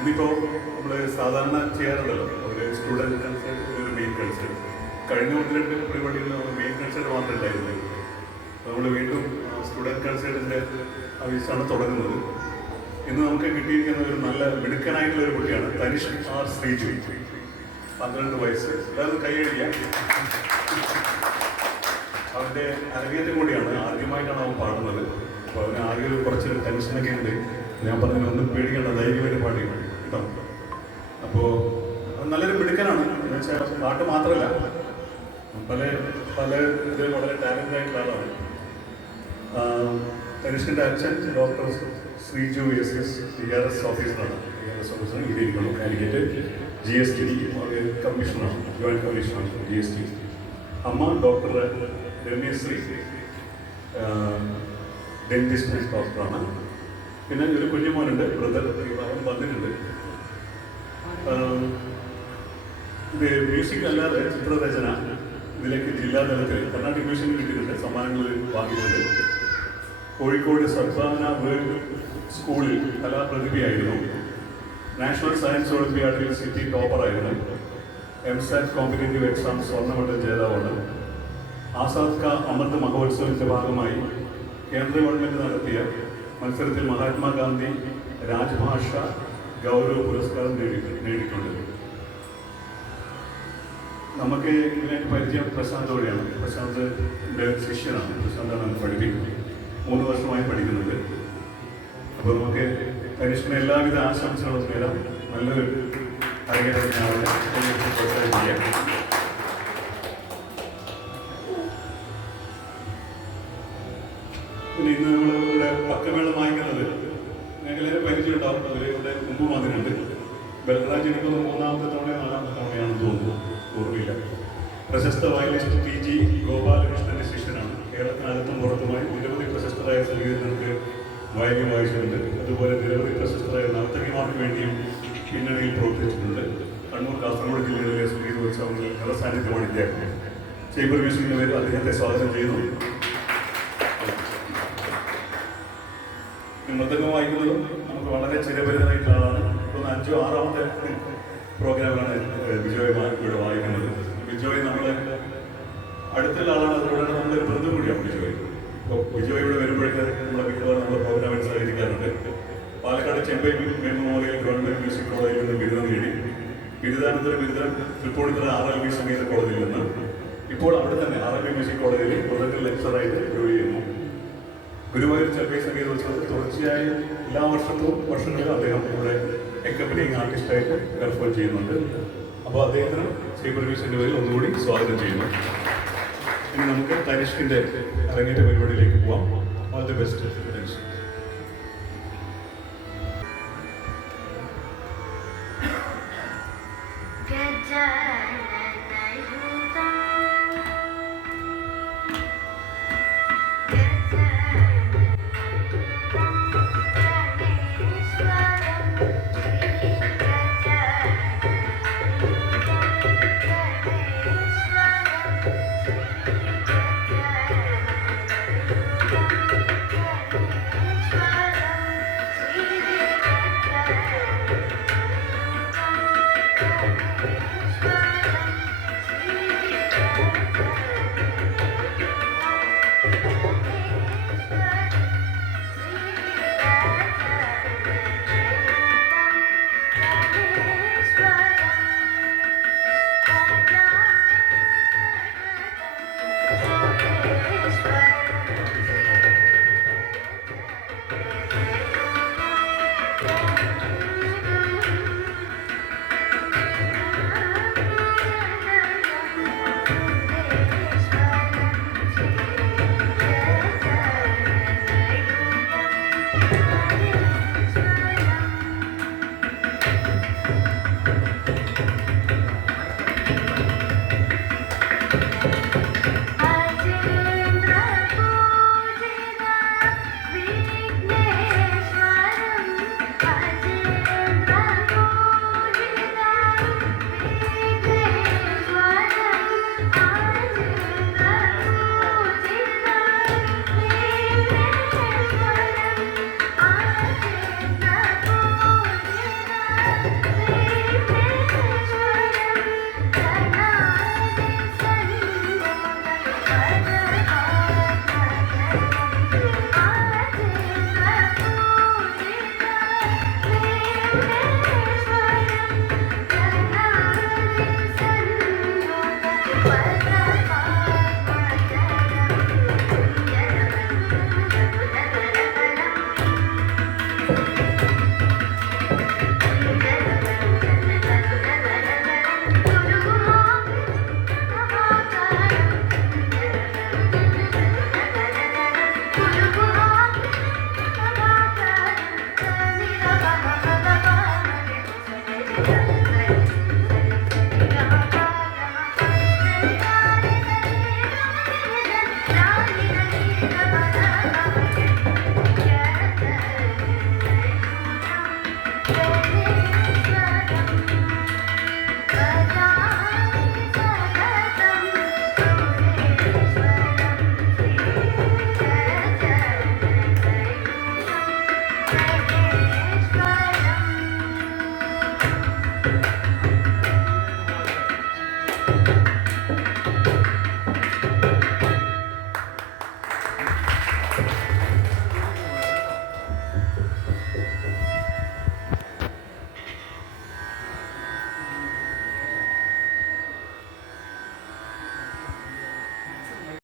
ഇന്നിപ്പോൾ നമ്മൾ സാധാരണ ചെയ്യാറുണ്ടല്ലോ ഒരു സ്റ്റുഡൻറ് കൺസേർട്ട് ഒരു മെയിൻ കൺസേർട്ട്. കഴിഞ്ഞ 1-2 പരിപാടികളിൽ നമ്മൾ മെയിൻ കൺസേർട്ട് മാത്രമേ ഉണ്ടായിരുന്നത്. നമ്മൾ വീണ്ടും സ്റ്റുഡൻറ് കൺസേർട്ടിൻ്റെ ആവശ്യമാണ് തുടങ്ങുന്നത്. ഇന്ന് നമുക്ക് കിട്ടിയിരിക്കുന്ന ഒരു നല്ല മിടുക്കനായിട്ടുള്ള ഒരു കുട്ടിയാണ് തനിഷ് ആർ ശ്രീജു. 12 വയസ്സ്. അതായത് കൈയടിക്കാം. അവൻ്റെ അരങ്ങേറ്റം കൂടിയാണ്. ആദ്യമായിട്ടാണ് അവൻ പാടുന്നത്. അപ്പോൾ അവന് ആദ്യം കുറച്ച് ടെൻഷനൊക്കെ ഉണ്ട്. ഞാൻ പറഞ്ഞു ഒന്നും പേടിക്കേണ്ട, ധൈര്യമായിട്ട് പാടി കേട്ടോ. അപ്പോൾ നല്ലൊരു മിടുക്കനാണ്. എന്ന് വെച്ചാൽ പാട്ട് മാത്രമല്ല, പല ഇതിൽ വളരെ ടാലൻ്റ് ആയിട്ടുള്ള ആളാണ്. തനിഷിൻ്റെ അച്ഛൻ ഡോക്ടർ ശ്രീജു ESS ERS ഓഫീസറാണ്. ERS ഓഫീസറാണ്. ഇതിരിക്കണം കാലിക്കറ്റ് GST കമ്മീഷണറാണ്, ജോയിൻറ്റ് കമ്മീഷണറാണ് GST. അമ്മ ഡോക്ടർ രമ്യശ്രീ, ഡെന്റിസ്റ്റ് ഡോക്ടറാണ്. പിന്നെ ഒരു കുഞ്ഞുമോനുണ്ട്, ബ്രദർ, അവൻ വന്നിട്ടുണ്ട്. ഇത് മ്യൂസിക് അല്ലാതെ ചിത്രരചന ഇതിലേക്ക് ജില്ലാതലത്തിൽ കർണാടക മ്യൂസിക് കിട്ടിയിട്ടുണ്ട്, സമ്മാനങ്ങൾ വാങ്ങിയിട്ടുണ്ട്. കോഴിക്കോട് സദ്ഭാവന വേൾഡ് സ്കൂളിൽ കലാപ്രതിഭയായിരുന്നു. നാഷണൽ സയൻസ് ഒളിമ്പ്യാഡിൽ സിറ്റി ടോപ്പറായിരുന്നു. MSAT കോമ്പറ്റേറ്റീവ് എക്സാം സ്വർണ്ണ മെഡൽ ജേതാവാണ്. ആസാദ് കാ അമൃത് മഹോത്സവത്തിൻ്റെ ഭാഗമായി കേന്ദ്ര ഗവൺമെൻറ് നടത്തിയ മത്സരത്തിൽ മഹാത്മാഗാന്ധി രാജ്ഭാഷ ഗൗരവ പുരസ്കാരം നേടിയിട്ടുണ്ട്. നമുക്ക് ഇതിനായിട്ട് പരിചയം പ്രശാന്ത് വഴിയാണ്. പ്രശാന്തിൻ്റെ ശിഷ്യനാണ്. പ്രശാന്താണ് പഠിപ്പിക്കുന്നത്. 3 വർഷമായി പഠിക്കുന്നുണ്ട്. അപ്പോൾ നമുക്ക് തനിഷ്കിന് എല്ലാവിധ ആശംസകളും നേടാം. നല്ലൊരു അരങ്ങേറ്റത്തിനാണ് പ്രോത്സാഹിപ്പിക്കാം. പിന്നെ ഇന്ന് നമ്മളിവിടെ പക്കമേളം വാങ്ങിക്കുന്നത് നിങ്ങൾക്ക് എല്ലാവരും പരിചയം ഉണ്ടാവും. അവർ ഇവിടെ മുമ്പ് വന്നിട്ടുണ്ട്. ബൽറാജ് എനിക്കൊന്ന് 3ാമത്തെ തവണയോ 4ാമത്തെ തവണയാണെന്ന് തോന്നുന്നു, ഓർമ്മയില്ല. പ്രശസ്ത വയലിനിസ്റ്റ് TG ഗോപാലകൃഷ്ണന്റെ ശിഷ്യനാണ്. കേരളത്തിനകത്തും പുറത്തുമായി നിരവധി പ്രശസ്തരായ സംഗീതങ്ങൾക്ക് വയലിൻ വായിച്ചിട്ടുണ്ട്. അതുപോലെ നിരവധി പ്രശസ്തരായ നർത്തകിമാർക്ക് വേണ്ടിയും പിന്നണിയിൽ പ്രവർത്തിച്ചിട്ടുണ്ട്. കണ്ണൂർ, കാസർഗോഡ് ജില്ലകളിലെ സംഗീതോത്സവങ്ങളിൽ നിറസാന്നിധ്യമാണ് ഇദ്ദേഹം. ചേംബർ മ്യൂസിക്കിന്റെ പേര് അദ്ദേഹത്തെ സ്വാഗതം ചെയ്യുന്നു. മൃദംഗം വായിക്കുന്നതും നമുക്ക് വളരെ ചിരപരിതനായിട്ടുള്ള ആളാണ്. ഇപ്പോൾ 5-ോ 6ാമത്തെ പ്രോഗ്രാമാണ് ബിജോയ് ഇവിടെ വായിക്കുന്നത്. ബിജോയ് നമ്മളെ അടുത്തുള്ള ആളാണ്. അതുകൊണ്ടാണ് നമ്മളൊരു ബന്ധം കൂടിയാണ് ബിജോയ്. അപ്പോൾ ബിജോയ് ഇവിടെ വരുമ്പോഴേക്ക് നമ്മളെ മിക്കവാറും നമ്മുടെ പ്രോഗ്രാമിൽ സഹകരിക്കാറുണ്ട്. Palakkad Chembai memorial government music കോളേജിൽ നിന്ന് ബിരുദം നേടി. ബിരുദാനന്തര ബിരുദം തൃപ്പൂണിത്തുറ RLB സംഗീത കോളേജിൽ നിന്ന്. ഇപ്പോൾ അവിടെ തന്നെ RLB മ്യൂസിക് കോളേജിൽ പ്രൊഫഷണൽ ലെക്ചറായിട്ട് ജോലി ചെയ്യുന്നു. ഗുരുവായൂർ ചെമ്പൈ സംഗീതോത്സവത്തിൽ തുടർച്ചയായി എല്ലാ വർഷങ്ങളിലും അദ്ദേഹം ഇവിടെ അക്കമ്പനിങ് ആർട്ടിസ്റ്റായിട്ട് പെർഫോം ചെയ്യുന്നുണ്ട്. അപ്പോൾ അദ്ദേഹത്തിന് ചേംബർ മ്യൂസിക്കിൻ്റെ പേരിൽ ഒന്നുകൂടി സ്വാഗതം ചെയ്യുന്നു. ഇനി നമുക്ക് തനിഷ്കിൻ്റെ അരങ്ങേറ്റ പരിപാടിയിലേക്ക് പോവാം. All the best Tanishq. Thank you.